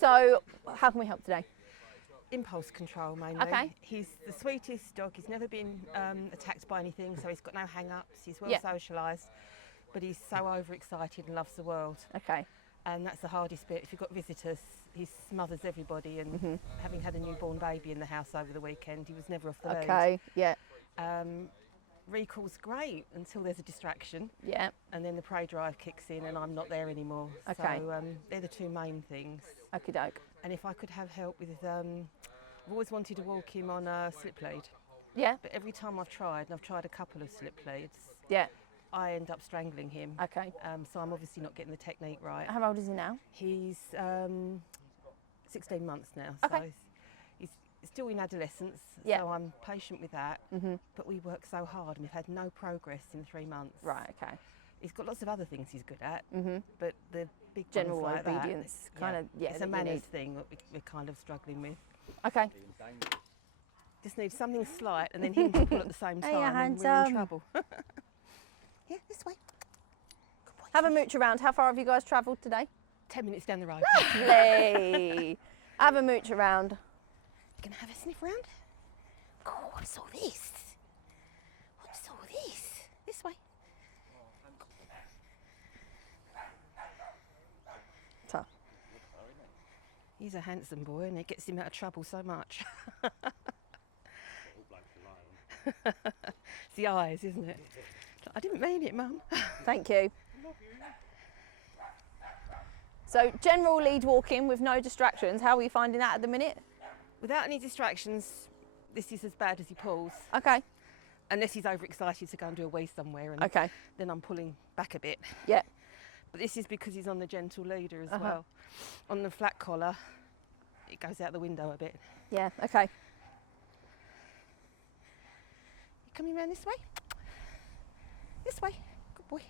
So, how can we help today? Impulse control mainly. Okay. He's the sweetest dog. He's never been attacked by anything, so he's got no hang-ups. He's well Yeah. socialised, but he's so overexcited and loves the world. Okay. And that's the hardest bit. If you've got visitors, he smothers everybody. And having had a newborn baby in the house over the weekend, he was never off the lead. Okay. Yeah. Recall's great until there's a distraction. Yeah. And then the prey drive kicks in, and I'm not there anymore. Okay. So they're the two main things. Okie doke. And if I could have help with, I've always wanted to walk him on a slip lead. Yeah. But every time I've tried, and I've tried a couple of slip leads, Yeah. I end up strangling him. Okay. So I'm obviously not getting the technique right. How old is he now? He's 16 months now, so Okay. he's still in adolescence, Yeah. so I'm patient with that. But we work so hard and we've had no progress in 3 months. Right. Okay. He's got lots of other things he's good at, but the big General ones like obedience, that, kind of. Yeah. it's that a you manners need. thing that we're kind of struggling with. Okay. Just need something slight and then him to pull at the same Hey, time, and we're handsome. in trouble. Yeah, this way. Good boy. Have a mooch around. How far have you guys travelled today? 10 minutes down the road. Lovely. Have a mooch around. Gonna have a sniff round? Oh, what's all this? What's all this? This way. Tough. He's a handsome boy and it gets him out of trouble so much. It's the eyes, isn't it? I didn't mean it, Mum. Thank you. So, general lead walking with no distractions. How are you finding that at the minute? Without any distractions, this is as bad as he pulls. Okay. Unless he's overexcited to go and do a wee somewhere, and Okay. then I'm pulling back a bit. Yeah. But this is because he's on the gentle leader as well. On the flat collar, it goes out the window a bit. Yeah. Okay. You coming round this way? This way. Good boy.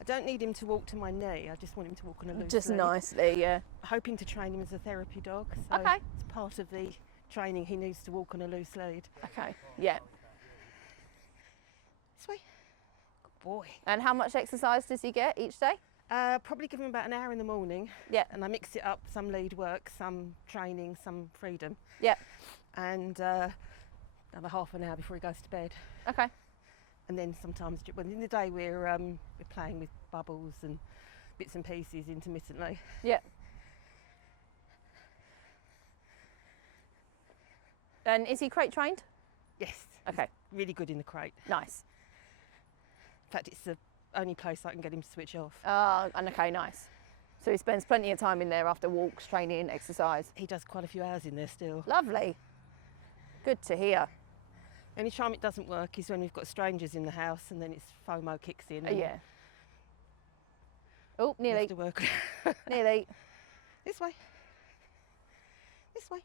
I don't need him to walk to my knee. I just want him to walk on a loose Just lead. nicely. Yeah. Hoping to train him as a therapy dog. So Okay. it's part of the training. He needs to walk on a loose lead. Okay. Yeah. This way. Good boy. And how much exercise does he get each day? Probably give him about an hour in the morning. Yeah. And I mix it up, some lead work, some training, some freedom. Yeah. And another half an hour before he goes to bed. Okay. And then sometimes, well, in the day we're playing with bubbles and bits and pieces intermittently. Yeah. And is he crate trained? Yes. Okay. Really good in the crate. Nice. In fact, it's the only place I can get him to switch off. And okay, nice. So he spends plenty of time in there after walks, training, exercise. He does quite a few hours in there still. Lovely. Good to hear. Any time it doesn't work is when we've got strangers in the house, and then it's FOMO kicks in. And Yeah. Oh, we have nearly. to work. Nearly. This way. This way.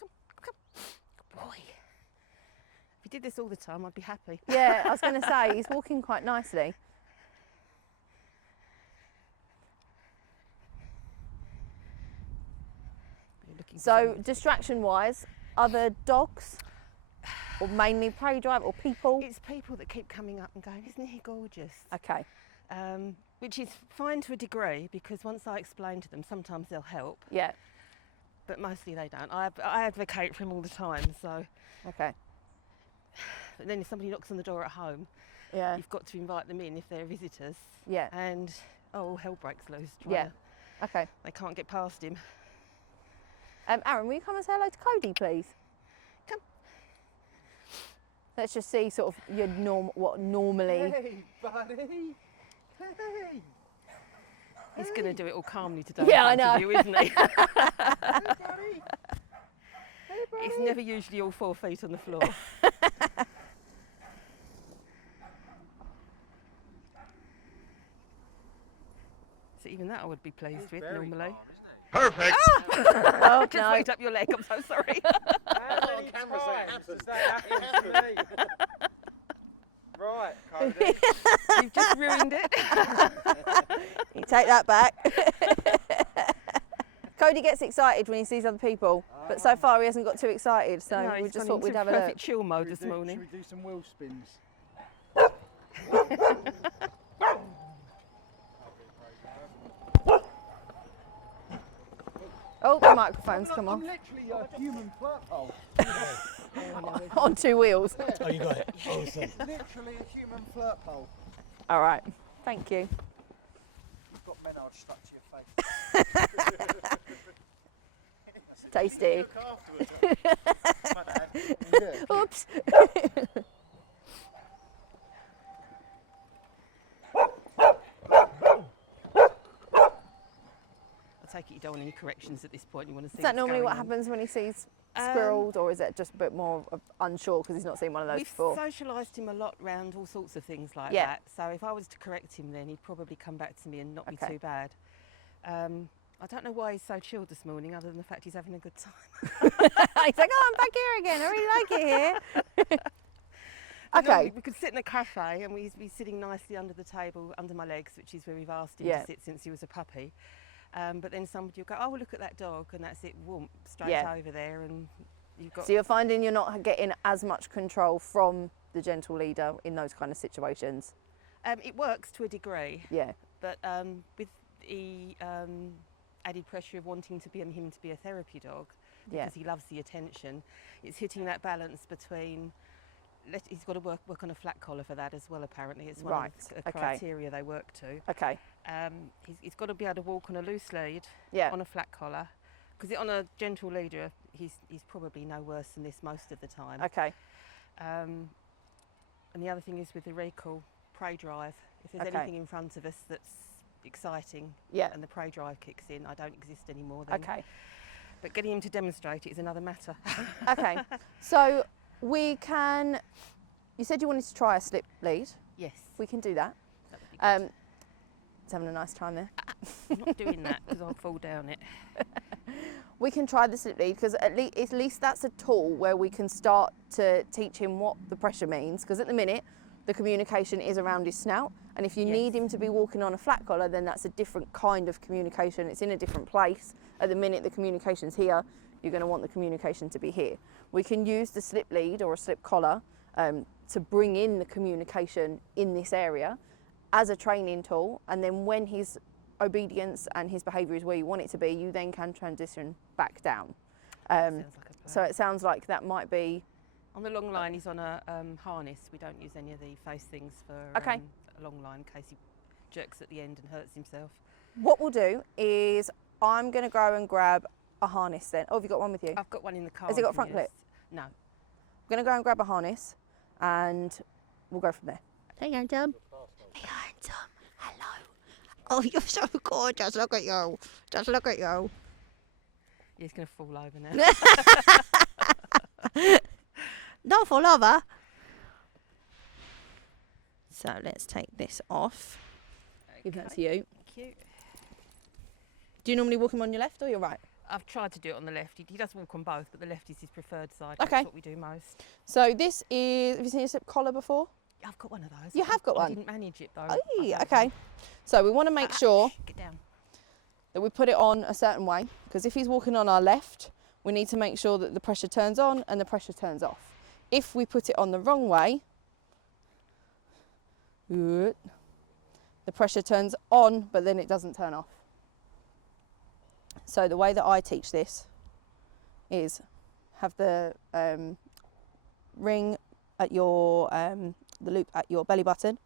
Come, come. Good boy. If you did this all the time, I'd be happy. Yeah, I was going to say, he's walking quite nicely. You're looking for So, something. distraction-wise, other dogs? Or mainly prey drive or people? It's people that keep coming up and going, isn't he gorgeous? Okay. Which is fine to a degree, because once I explain to them, sometimes they'll help, Yeah. but mostly they don't. I advocate for him all the time, so. Okay. But then if somebody knocks on the door at home, Yeah. you've got to invite them in if they're visitors. Yeah. And, all hell breaks loose. Yeah. Okay. They can't get past him. Aaron, will you come and say hello to Cody, please? Come. Let's just see sort of your what normally. Hey, buddy. Hey. He's going to do it all calmly today. Yeah, in I front of know. You, isn't he? Hey, buddy. Hey, buddy. He's never usually all 4 feet on the floor. So even that I would be pleased with Very normally. calm, isn't it? Perfect. Oh, Just no. wait up your leg, I'm so sorry. How many camera, so it times happens. does that happen to me? Right, Cody. You've just ruined it. You take that back. Cody gets excited when he sees other people, but so far he hasn't got too excited, so No, we he's just gone thought we'd into have a perfect look. chill mode Should this we morning. do some wheel spins? Oh, the microphone's come I'm off. literally a human flirt hole. On 2 wheels. Oh, you got it. Awesome. Literally a human flirt hole. All right. Thank you. You've got menage stuck to your face. Tasty. Look afterwards. My bad. You do. Oops. I take it you don't want any corrections at this point. You want to see Is that what's normally going what on. happens when he sees squirrels, or is it just a bit more unsure because he's not seen one of those We've before? socialised him a lot round all sorts of things like Yeah. that. So if I was to correct him then he'd probably come back to me and not be Okay. too bad. I don't know why he's so chilled this morning other than the fact he's having a good time. He's like, oh, I'm back here again. I really like it here. Okay. We could sit in a cafe and we'd be sitting nicely under the table, under my legs, which is where we've asked him Yeah. to sit since he was a puppy. But then somebody will go, oh, well, look at that dog, and that's it, whoomp, straight Yeah. over there, and you've got... So you're finding you're not getting as much control from the gentle leader in those kind of situations? It works to a degree, Yeah. but with the added pressure of wanting to be him to be a therapy dog, Yeah. because he loves the attention, it's hitting that balance between... He's got to work on a flat collar for that as well, apparently. It's one Right, of the okay. criteria they work to. Okay. He's got to be able to walk on a loose lead, Yeah. on a flat collar, because on a gentle leader, he's probably no worse than this most of the time. Okay. And the other thing is with the recall, prey drive. If there's Okay. anything in front of us that's exciting Yeah. and the prey drive kicks in, I don't exist anymore then. Okay. But getting him to demonstrate it is another matter. Okay. So we can. You said you wanted to try a slip lead. Yes, We can do that. that would be good. He's having a nice time there. I'm not doing that because I'll fall down it. We can try the slip lead because at least that's a tool where we can start to teach him what the pressure means. Because at the minute, the communication is around his snout, and if you Yes. need him to be walking on a flat collar, then that's a different kind of communication. It's in a different place. At the minute, the communication's here. You're going to want the communication to be here. We can use the slip lead or a slip collar to bring in the communication in this area as a training tool, and then when his obedience and his behaviour is where you want it to be, you then can transition back down. Sounds like a plan. So it sounds like that might be On the long line, he's on a harness. We don't use any of the face things for Okay. a long line in case he jerks at the end and hurts himself. what we'll do is I'm going to go and grab a harness then. Oh, have you got one with you? I've got one in the car. Has it got I can front clip? use. No. I'm going to go and grab a harness and we'll go from there. Hey, handsome. Hey, handsome. Hello. Oh, you're so gorgeous. Look at you. Just look at you. Yeah, he's going to fall over now. Not fall over. So let's take this off. Give that to you. Thank you. Do you normally walk him on your left or your right? I've tried to do it on the left. He does walk on both, but the left is his preferred side. Okay. That's what we do most. So this is, have you seen a slip collar before? I've got one of those. You have got I one? didn't manage it though. Oh, I don't okay. know. So we want to make sure Get down. that we put it on a certain way, because if he's walking on our left, we need to make sure that the pressure turns on and the pressure turns off. If we put it on the wrong way, the pressure turns on, but then it doesn't turn off. So the way that I teach this is have the ring at your, the loop at your belly button,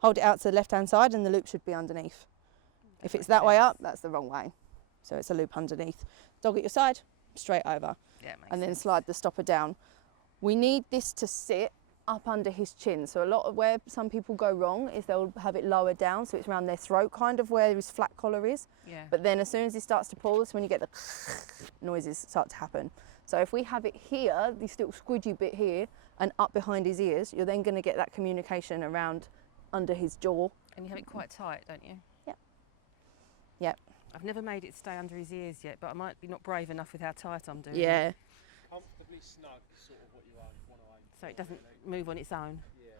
hold it out to the left-hand side and the loop should be underneath. If it's that way up, that's the wrong way. So it's a loop underneath. Dog at your side, straight over. Yeah, it makes And then sense. slide the stopper down. We need this to sit up under his chin. So a lot of where some people go wrong is they'll have it lower down, so it's around their throat, kind of where his flat collar is. Yeah. But then as soon as he starts to pull, that's when you get the noises start to happen. So if we have it here, this little squidgy bit here, and up behind his ears, you're then going to get that communication around under his jaw. And you have it quite tight, don't you? Yep. Yep. I've never made it stay under his ears yet, but I might be not brave enough with how tight I'm doing it. Yeah. Comfortably snug is sort of what you want to aim So it for, doesn't really. move on its own. Yeah.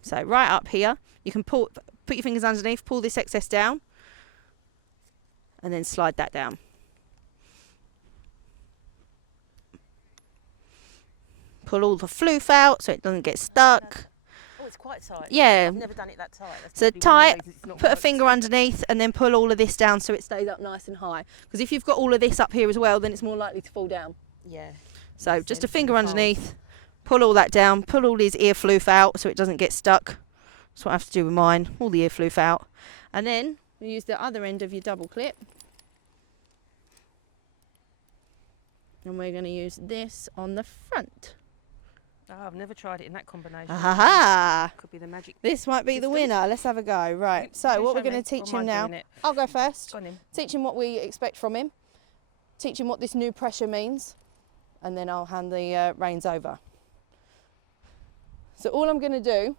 So right up here, you can put your fingers underneath, pull this excess down, and then slide that down. Pull all the floof out so it doesn't get stuck. Oh, it's it's quite tight. Yeah. I've never done it that tight. That's So probably one of the tight, reasons it's not put a worked. finger underneath and then pull all of this down so it stays up nice and high. Because if you've got all of this up here as well, then it's more likely to fall down. Yeah. So Makes just a sense, finger and the fold. underneath, pull all that down, pull all his ear floof out so it doesn't get stuck. That's what I have to do with mine, all the ear floof out. And then you use the other end of your double clip. And we're going to use this on the front. Oh, I've never tried it in that combination. Aha! Could be the magic. This might be the System. winner. Let's have a go. Right, so You what we're show going to me, or teach am I him now. doing it? I'll go first. Go on in. Teach him what we expect from him. Teach him what this new pressure means. And then I'll hand the reins over. So all I'm going to do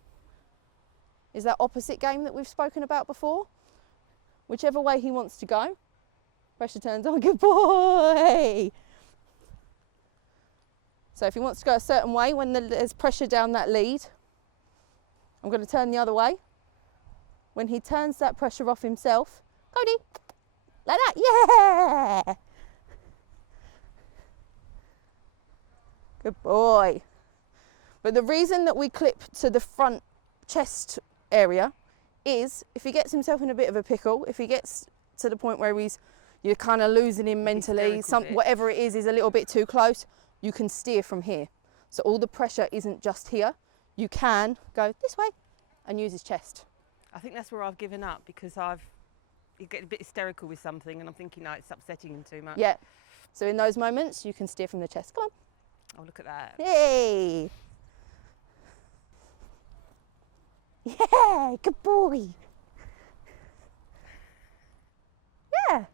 is that opposite game that we've spoken about before. Whichever way he wants to go. Pressure turns on. Good boy! So if he wants to go a certain way, when there's pressure down that lead, I'm going to turn the other way. When he turns that pressure off himself, Cody, like that, yeah! Good boy. But the reason that we clip to the front chest area is if he gets himself in a bit of a pickle, if he gets to the point where you're kind of losing him mentally, hysterical bit. whatever it is a little bit too close, you can steer from here. So all the pressure isn't just here. You can go this way and use his chest. I think that's where I've given up because you get a bit hysterical with something and I'm thinking, no, it's upsetting him too much. Yeah. So in those moments, you can steer from the chest. Come on. Oh, look at that. Yay! Yeah, good boy. Yeah.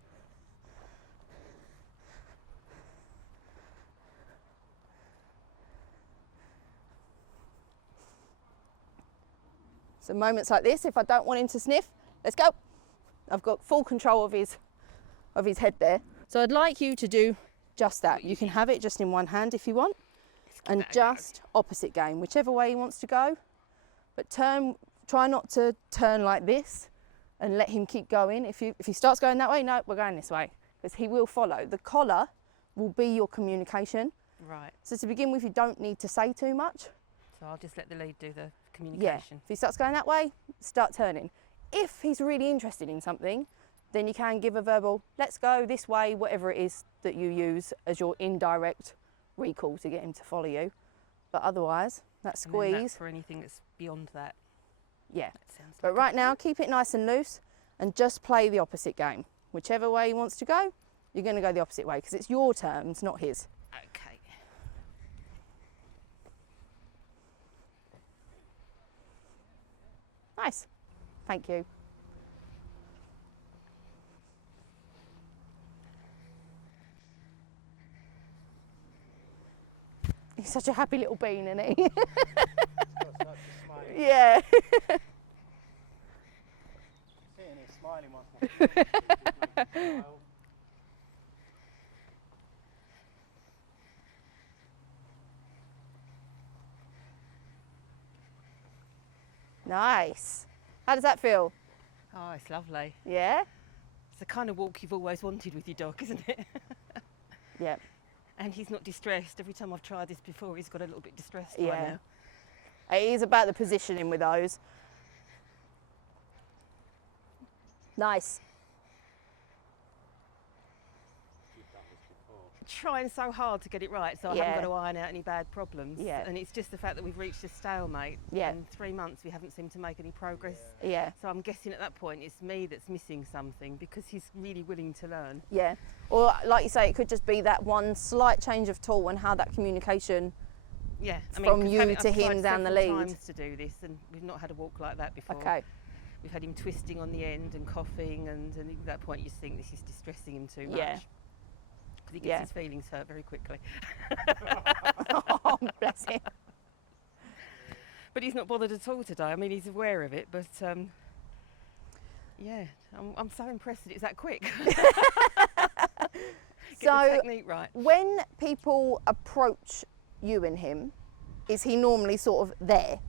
So moments like this, if I don't want him to sniff, let's go. I've got full control of his head there. So I'd like you to do just that. You can have it just in one hand if you want, and just opposite game, whichever way he wants to go. But try not to turn like this and let him keep going. If he starts going that way, no, we're going this way, because he will follow. The collar will be your communication. Right. So to begin with, you don't need to say too much. So I'll just let the lead do the Yeah, communication. if he starts going that way, start turning. If he's really interested in something, then you can give a verbal, let's go this way, whatever it is that you use as your indirect recall to get him to follow you. But otherwise, that And then that squeeze, for anything that's beyond that. yeah. That sounds But like right now, keep it nice and loose and just play the opposite game. Whichever way he wants to go, you're going to go the opposite way because it's your terms, not his. Okay. Nice. Thank you. He's such a happy little bean, isn't he? Yeah. Seeing him smiling once more. Nice. How does that feel? Oh, it's lovely. Yeah? It's the kind of walk you've always wanted with your dog, isn't it? Yeah. And he's not distressed. Every time I've tried this before, he's got a little bit distressed Yeah. right now. It is about the positioning with those. Nice. Trying so hard to get it right, so I Yeah. haven't got to iron out any bad problems. Yeah. And it's just the fact that we've reached a stalemate. Yeah. In 3 months, we haven't seemed to make any progress. Yeah. So I'm guessing at that point it's me that's missing something because he's really willing to learn. Yeah. Or like you say, it could just be that one slight change of tool and how that communication. Yeah, From 'cause you I've to him tried down the several lead. times to do this, and we've not had a walk like that before. Okay. We've had him twisting on the end and coughing, and at that point you just think this is distressing him too much. Yeah. Because he gets Yeah. his feelings hurt very quickly. Oh, bless him. But he's not bothered at all today. I mean, he's aware of it, but yeah, I'm so impressed that it's that quick. Get the So technique right. when people approach you and him, is he normally sort of there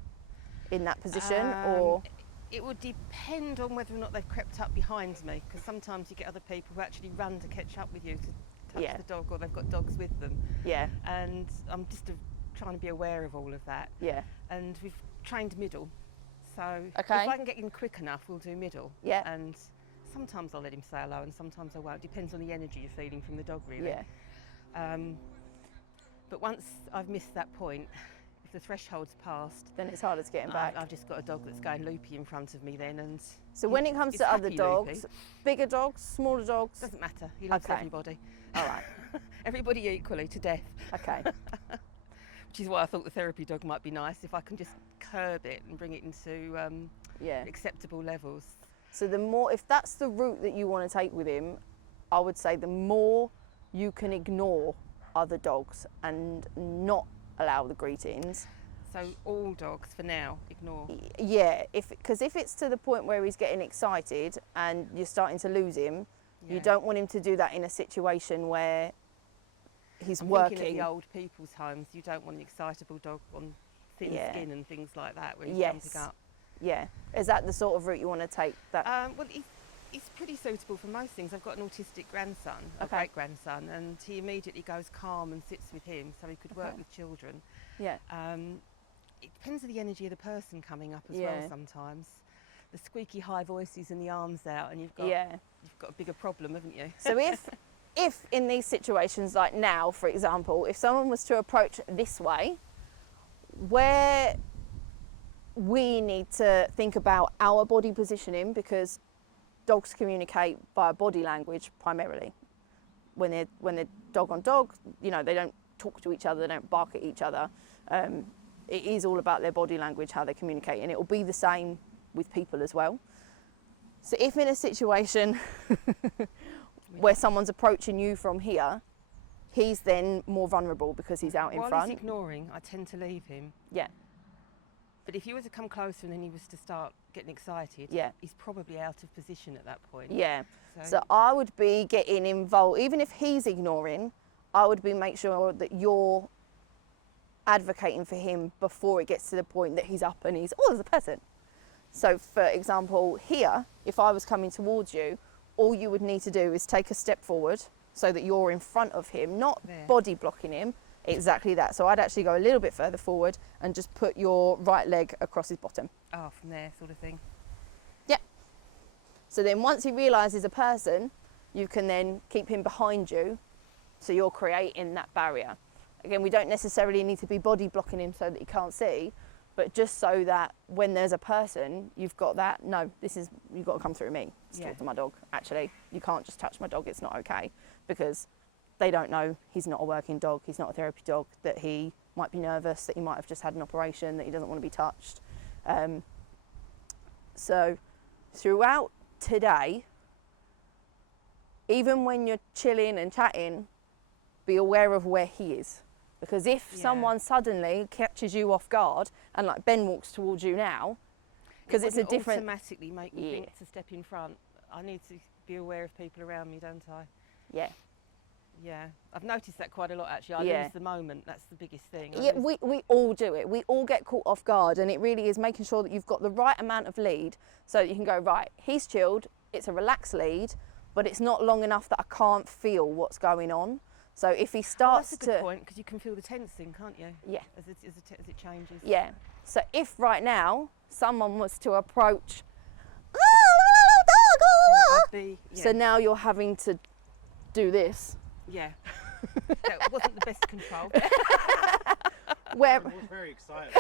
in that position or? It would depend on whether or not they've crept up behind me, because sometimes you get other people who actually run to catch up with you to touch Yeah. the dog, or they've got dogs with them. Yeah, And I'm just trying to be aware of all of that. yeah, And we've trained middle, So Okay. if I can get in quick enough, we'll do middle. Yeah. And sometimes I'll let him say hello and sometimes I won't. Depends on the energy you're feeling from the dog, really. Yeah. But once I've missed that point, if the threshold's passed, Then it's harder to get him back. I've just got a dog that's going loopy in front of me then. And So when it comes it's to other happy dogs, loopy. bigger dogs, smaller dogs? Doesn't matter. He loves Okay. everybody. All right. Everybody equally to death. Okay. Which is why I thought the therapy dog might be nice if I can just curb it and bring it into Yeah. acceptable levels. So the more, if that's the route that you want to take with him, I would say the more you can ignore other dogs and not allow the greetings. So all dogs for now, ignore. Yeah, because if it's to the point where he's getting excited and you're starting to lose him, Yeah. you don't want him to do that in a situation where he's I'm working. thinking of the old people's homes. You don't want an excitable dog on thin Yeah. skin and things like that where he's Yes. jumping up. Yeah. Is that the sort of route you want to take? That Well, he's pretty suitable for most things. I've got an autistic grandson, a Okay. great-grandson, and he immediately goes calm and sits with him, so he could work Okay. with children. yeah. It depends on the energy of the person coming up as Yeah. well sometimes. The squeaky high voices and the arms out and you've got a bigger problem, haven't you? So if in these situations like now, for example, if someone was to approach this way, where we need to think about our body positioning, because dogs communicate via body language primarily. When they're dog on dog, you know, they don't talk to each other, they don't bark at each other. It is all about their body language, how they communicate, and it will be the same with people as well. So if in a situation where someone's approaching you from here, he's then more vulnerable because he's out in While front. he's ignoring, I tend to leave him. Yeah, But if he was to come closer and then he was to start getting excited, Yeah. he's probably out of position at that point. yeah. So I would be getting involved, even if he's ignoring, I would be make sure that you're advocating for him before it gets to the point that he's up and he's, oh, there's a person. So for example, here, if I was coming towards you, all you would need to do is take a step forward so that you're in front of him, not There. body blocking him, exactly that. So I'd actually go a little bit further forward and just put your right leg across his bottom. Oh, from there sort of thing. So then once he realises a person, you can then keep him behind you, so you're creating that barrier. Again, we don't necessarily need to be body blocking him so that he can't see, but just so that when there's a person, you've got that, no, you've got to come through me to Yeah. talk to my dog. Actually, you can't just touch my dog, it's not okay, because they don't know he's not a working dog, he's not a therapy dog, that he might be nervous, that he might have just had an operation, that he doesn't want to be touched. So throughout today, even when you're chilling and chatting, be aware of where he is. Because if Yeah. someone suddenly catches you off guard and like Ben walks towards you now, because it's a wouldn't different, automatically make me Yeah. think to step in front. I need to be aware of people around me, don't I? yeah. Yeah, I've noticed that quite a lot actually. I Yeah. lose the moment, that's the biggest thing. I Yeah, lose- we all do it. We all get caught off guard, and it really is making sure that you've got the right amount of lead so that you can go, right, he's chilled, it's a relaxed lead, but it's not long enough that I can't feel what's going on. So if he Oh, starts that's a good to, point because you can feel the tensing, can't you? Yeah. As it changes. yeah. So if right now someone was to approach, I'd be, so now you're having to do this. yeah. That wasn't the best control. Where I was very excited.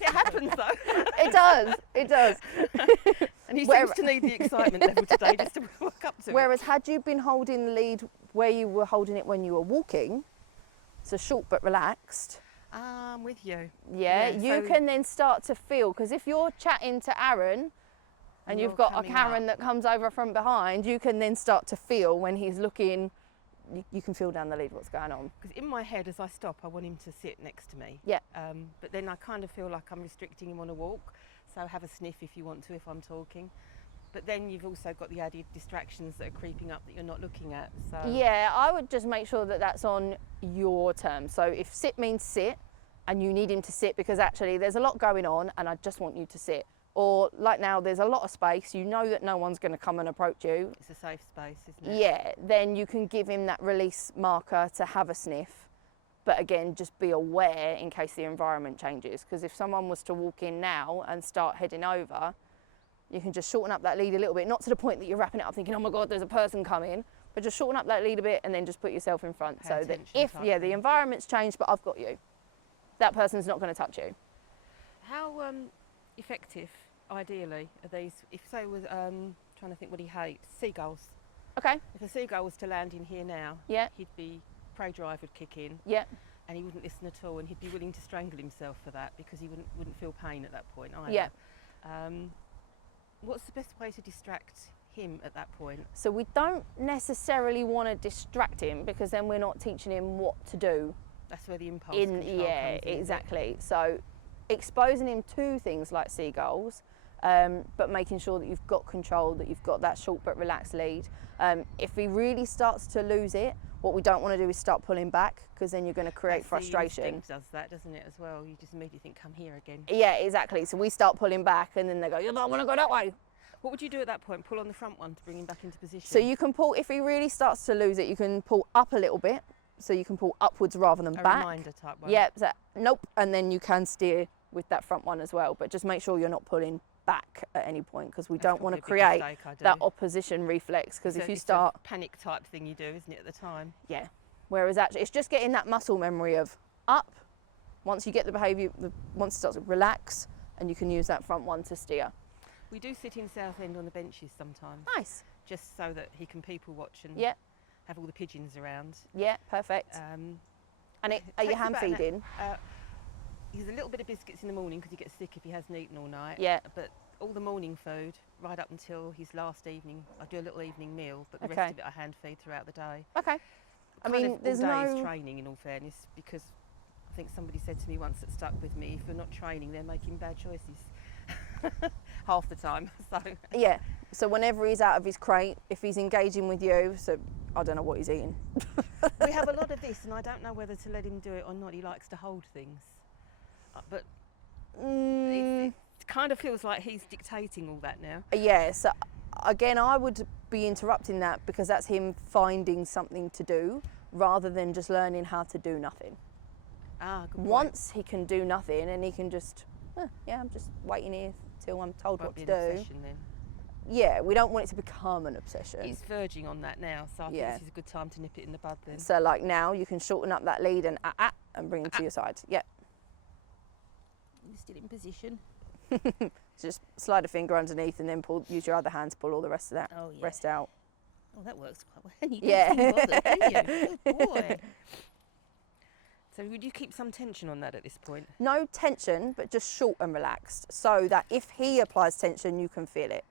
It happens though. it does. And he Where- seems to need the excitement level today just to work up to it. Whereas had you been holding the lead where you were holding it when you were walking, so short but relaxed, I'm with you. yeah, Yeah, you so- can then start to feel, because if you're chatting to Aaron and You're you've got a coming Karen up. that comes over from behind, you can then start to feel when he's looking, you can feel down the lead what's going on. Because in my head, as I stop, I want him to sit next to me. Yeah. But then I kind of feel like I'm restricting him on a walk. So have a sniff if you want to, if I'm talking. But then you've also got the added distractions that are creeping up that you're not looking at. So Yeah, I would just make sure that that's on your terms. So if sit means sit and you need him to sit because actually there's a lot going on and I just want you to sit. Or like now there's a lot of space, you know that no one's going to come and approach you. it's a safe space, isn't it? Yeah, then you can give him that release marker to have a sniff But again, just be aware in case the environment changes, because if someone was to walk in now and start heading over, you can just shorten up that lead a little bit, not to the point that you're wrapping it up thinking, oh my God, there's a person coming, but just shorten up that lead a bit and then just put yourself in front. Pay So that attention if, type yeah, the thing. environment's changed, but I've got you, that person's not going to touch you. How effective, ideally, are these? If say was trying to think what he hates, seagulls. Okay, If a seagull was to land in here now, yeah, he'd be prey drive would kick in, yeah. and he wouldn't listen at all, and he'd be willing to strangle himself for that because he wouldn't feel pain at that point either. Yeah. What's the best way to distract him at that point? So we don't necessarily want to distract him, because then we're not teaching him what to do. That's where the impulse control Yeah, comes in, is it? exactly. So exposing him to things like seagulls, but making sure that you've got control, that you've got that short but relaxed lead. If he really starts to lose it, what we don't want to do is start pulling back, because then you're going to create That's frustration. The instinct does that, doesn't it, as well? You just immediately think, come here again. Yeah, exactly. So we start pulling back, and then they go, you don't want to go that way. What would you do at that point? Pull on the front one to bring him back into position? So you can pull, if he really starts to lose it, you can pull up a little bit. So you can pull upwards rather than a back. reminder type one. Yeah, so, nope. And then you can steer with that front one as well. But just make sure you're not pulling back at any point, because we That's don't want to probably a big create mistake I do. that opposition reflex. Because So if you it's a start, panic type thing you do, isn't it, at the time? yeah. Whereas actually, it's just getting that muscle memory of up. Once you get the behaviour, once it starts to relax, and you can use that front one to steer. We do sit in Southend on the benches sometimes, Nice. just so that he can people watch and Yeah. have all the pigeons around. Yeah. Perfect. And it are you takes hand about an- feeding? He's a little bit of biscuits in the morning because he gets sick if he hasn't eaten all night. Yeah. But all the morning food, right up until his last evening, I do a little evening meal, but the Okay. rest of it I hand feed throughout the day. Okay. I Kind mean, of there's all day is no. training, in all fairness, because I think somebody said to me once that stuck with me, if you're not training, they're making bad choices. Half the time. So Yeah. So whenever he's out of his crate, if he's engaging with you, so I don't know what he's eating. we have a lot of this, and I don't know whether to let him do it or not. He likes to hold things, but it kind of feels like he's dictating all that now. Yeah, so again, I would be interrupting that, because that's him finding something to do rather than just learning how to do nothing. Ah, good point. Once he can do nothing, and he can just, yeah, I'm just waiting here till I'm told Won't what be to an do. obsession then. Yeah, we don't want it to become an obsession. It's verging on that now, so I Yeah. think this is a good time to nip it in the bud then. So like now, you can shorten up that lead and bring him to your side. Yeah, You're still in position. just slide a finger underneath and then use your other hand to pull all the rest of that Oh yeah. rest out. Oh, that works quite well. You Yeah. don't seem bothered, do you? Good boy. So would you keep some tension on that at this point? No tension, but just short and relaxed, so that if he applies tension, you can feel it.